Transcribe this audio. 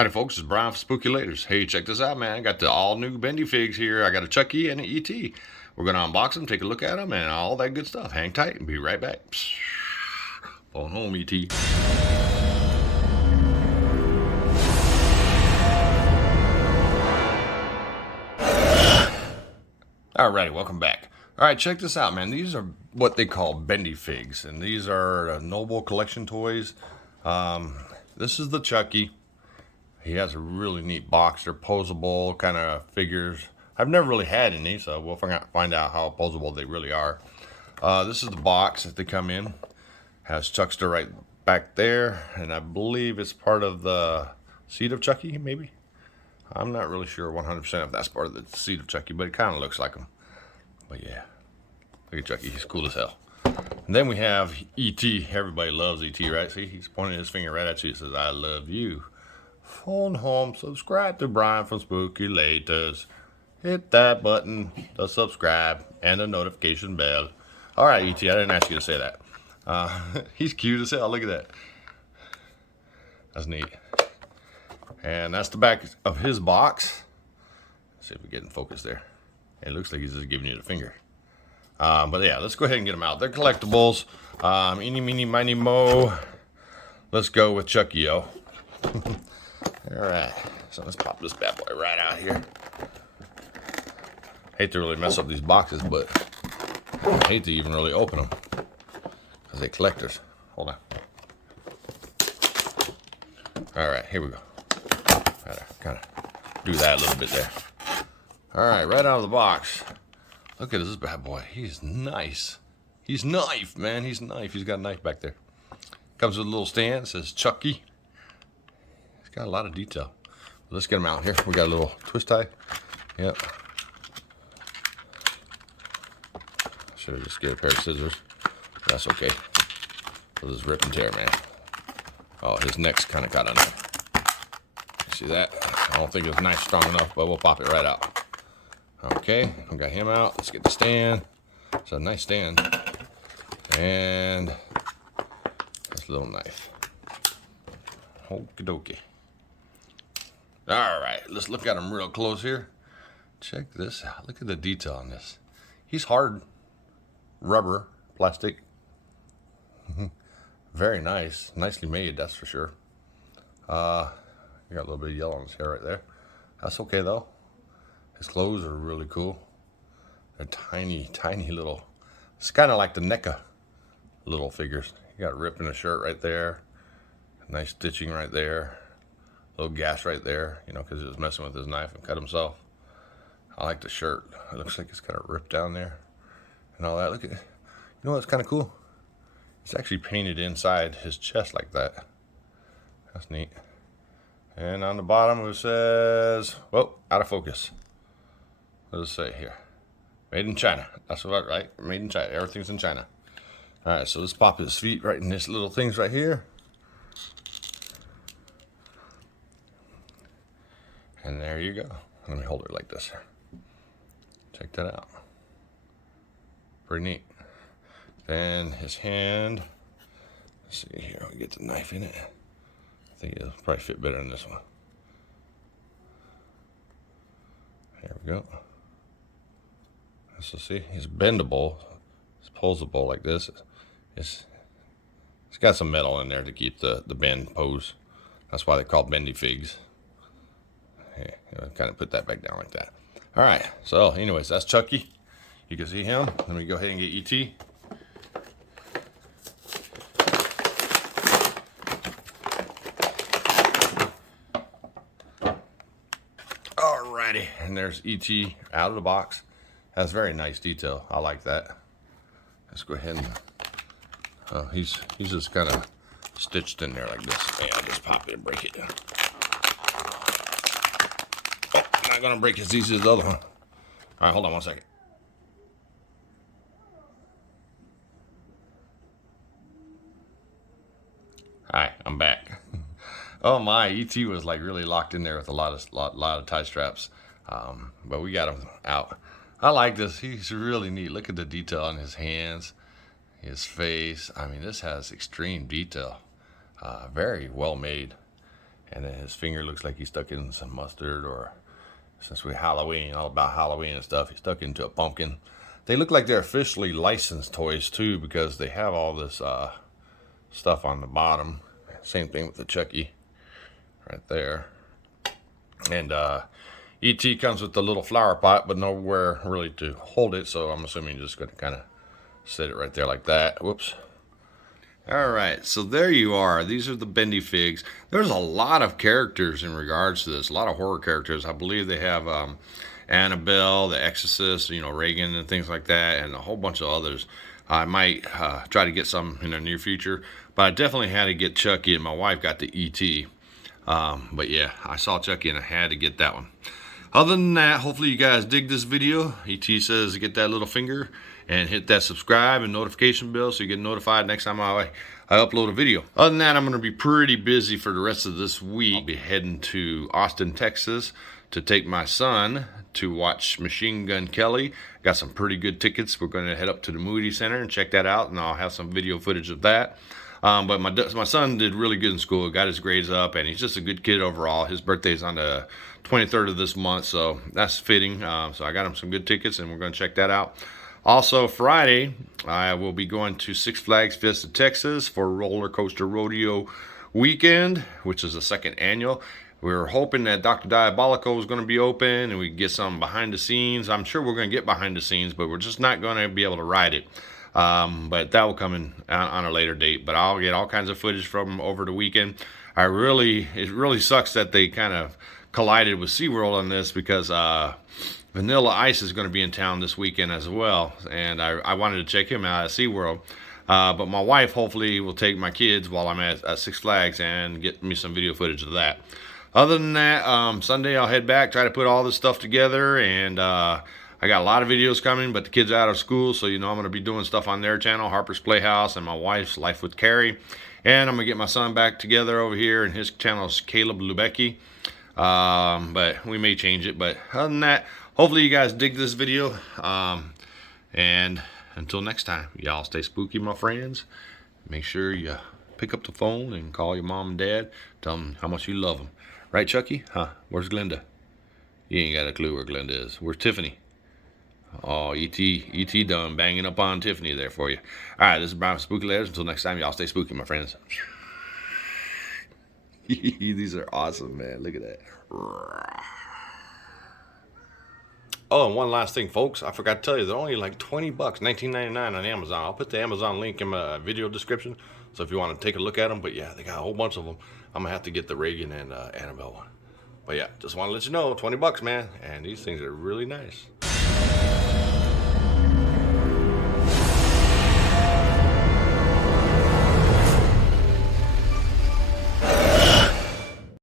Howdy folks, it's Brian for Spooky Laters. Hey, check this out, man. I got the all new BendyFigs here. I got a Chucky and an E.T. We're going to unbox them, take a look at them, and all that good stuff. Hang tight and be right back. Phone home, E.T. Alrighty, welcome back. Alright, check this out, man. These are what they call BendyFigs, and these are Noble Collection toys. This is the Chucky. He has a really neat box. They're posable kind of figures. I've never really had any, so we'll find out how posable they really are. This is the box that they come in. Has Chuckster right back there, and I believe it's part of the seat of Chucky, maybe? I'm not really sure 100% if that's part of the seat of Chucky, but it kind of looks like him. But yeah, look at Chucky. He's cool as hell. And then we have E.T. Everybody loves E.T., right? See, he's pointing his finger right at you. He says, I love you. Phone home, subscribe to Brian from Spooky Laters. Hit that button to subscribe and the notification bell. All right, E.T., I didn't ask you to say that. He's cute as hell. Look at that. That's neat. And that's the back of his box. Let's see if we get in focus there. It looks like he's just giving you the finger. But yeah, let's go ahead and get them out. They're collectibles. Eeny, meeny, miny, mo. Let's go with Chucky-O. Alright, so let's pop this bad boy right out here. Hate to really mess up these boxes, but I hate to even really open them because they're collectors. Hold on. Alright, here we go. Gotta kind of do that a little bit there. Alright, right out of the box. Look at this bad boy. He's nice. He's knife, man. He's knife. He's got a knife back there. Comes with a little stand. It says Chucky. Got a lot of detail. Let's get them out here. We got a little twist tie. Yep. Should have just get a pair of scissors. That's okay. We'll just rip and tear, man. Oh, his neck's kind of got a knife. See that? I don't think his knife's strong enough, but we'll pop it right out. Okay, we got him out. Let's get the stand. It's a nice stand. And this little knife. Okie dokie. All right, let's look at him real close here. Check this out. Look at the detail on this. He's hard rubber, plastic. Very nice. Nicely made, that's for sure. You got a little bit of yellow on his hair right there. That's okay, though. His clothes are really cool. They're tiny, tiny little. It's kind of like the NECA little figures. You got rip in the shirt right there. Nice stitching right there. Little gash right there, you know, because he was messing with his knife and cut himself. I like the shirt. It looks like it's kind of ripped down there and all that. Look at, you know what's kind of cool? It's actually painted inside his chest like that. That's neat. And on the bottom it says, whoa, out of focus. What does it say here? Made in China. That's about right. Made in China. Everything's in China. All right, so let's pop his feet right in this little things right here. And there you go. Let me hold it like this. Check that out. Pretty neat. Then his hand. Let's see here. We get the knife in it. I think it'll probably fit better than this one. There we go. So see, it's bendable. It's posable like this. It's got some metal in there to keep the bend pose. That's why they're called BendyFigs. Kind of put that back down like that. All right, so anyways, that's Chucky. You can see him. Let me go ahead and get E.T. Alrighty, and there's E.T. out of the box. Has very nice detail. I like that. Let's go ahead and he's just kind of stitched in there like this. And I'll just pop it and break it. Not gonna break as easy as the other one. All right, hold on one second. Hi, I'm back. Oh my, E.T. was like really locked in there with a lot of tie straps, but we got him out. I like this. He's really neat. Look at the detail on his hands, his face. I mean, this has extreme detail. Very well made. And then his finger looks like he's stuck in some mustard, or since we're Halloween, all about Halloween and stuff, he's stuck into a pumpkin. They look like they're officially licensed toys too, because they have all this stuff on the bottom. Same thing with the Chucky right there. And E.T. comes with the little flower pot, but nowhere really to hold it, so I'm assuming you're just going to kind of set it right there like that. Whoops. Alright, so there you are. These are the BendyFigs. There's a lot of characters in regards to this, a lot of horror characters. I believe they have Annabelle, the Exorcist, you know, Reagan and things like that, and a whole bunch of others. I might try to get some in the near future, but I definitely had to get Chucky, and my wife got the E.T. But yeah, I saw Chucky and I had to get that one. Other than that, hopefully you guys dig this video. E.T. says get that little finger and hit that subscribe and notification bell so you get notified next time I upload a video. Other than that, I'm going to be pretty busy for the rest of this week. I'll be heading to Austin, Texas to take my son to watch Machine Gun Kelly. Got some pretty good tickets. We're going to head up to the Moody Center and check that out, and I'll have some video footage of that. But my son did really good in school, got his grades up, and he's just a good kid overall. His birthday's on the 23rd of this month, so that's fitting. So I got him some good tickets, and we're going to check that out. Also, Friday, I will be going to Six Flags Fiesta, Texas for Roller Coaster Rodeo Weekend, which is the second annual. We're hoping that Dr. Diabolico is going to be open and we can get some behind the scenes. I'm sure we're going to get behind the scenes, but we're just not going to be able to ride it. But that will come in on a later date. But I'll get all kinds of footage from over the weekend. It really sucks that they kind of collided with SeaWorld on this, because Vanilla Ice is going to be in town this weekend as well, and I wanted to check him out at SeaWorld. But my wife hopefully will take my kids while I'm at Six Flags and get me some video footage of that. Other than that, Sunday I'll head back, try to put all this stuff together, and I got a lot of videos coming, but the kids are out of school, so you know I'm going to be doing stuff on their channel, Harper's Playhouse, and my wife's Life with Carrie. And I'm going to get my son back together over here, and his channel is Caleb Lubecki. But we may change it. But other than that, hopefully you guys dig this video. And until next time, y'all stay spooky, my friends. Make sure you pick up the phone and call your mom and dad. Tell them how much you love them. Right, Chucky? Huh? Where's Glenda? You ain't got a clue where Glenda is. Where's Tiffany? Oh, E.T. done banging up on Tiffany there for you. All right, this is Brian from Spooky Letters. Until next time, y'all stay spooky, my friends. These are awesome, man. Look at that. Oh, and one last thing, folks. I forgot to tell you, they're only like $20, $19.99 on Amazon. I'll put the Amazon link in my video description, so if you want to take a look at them. But yeah, they got a whole bunch of them. I'm going to have to get the Reagan and Annabelle one. But yeah, just want to let you know, $20, man. And these things are really nice.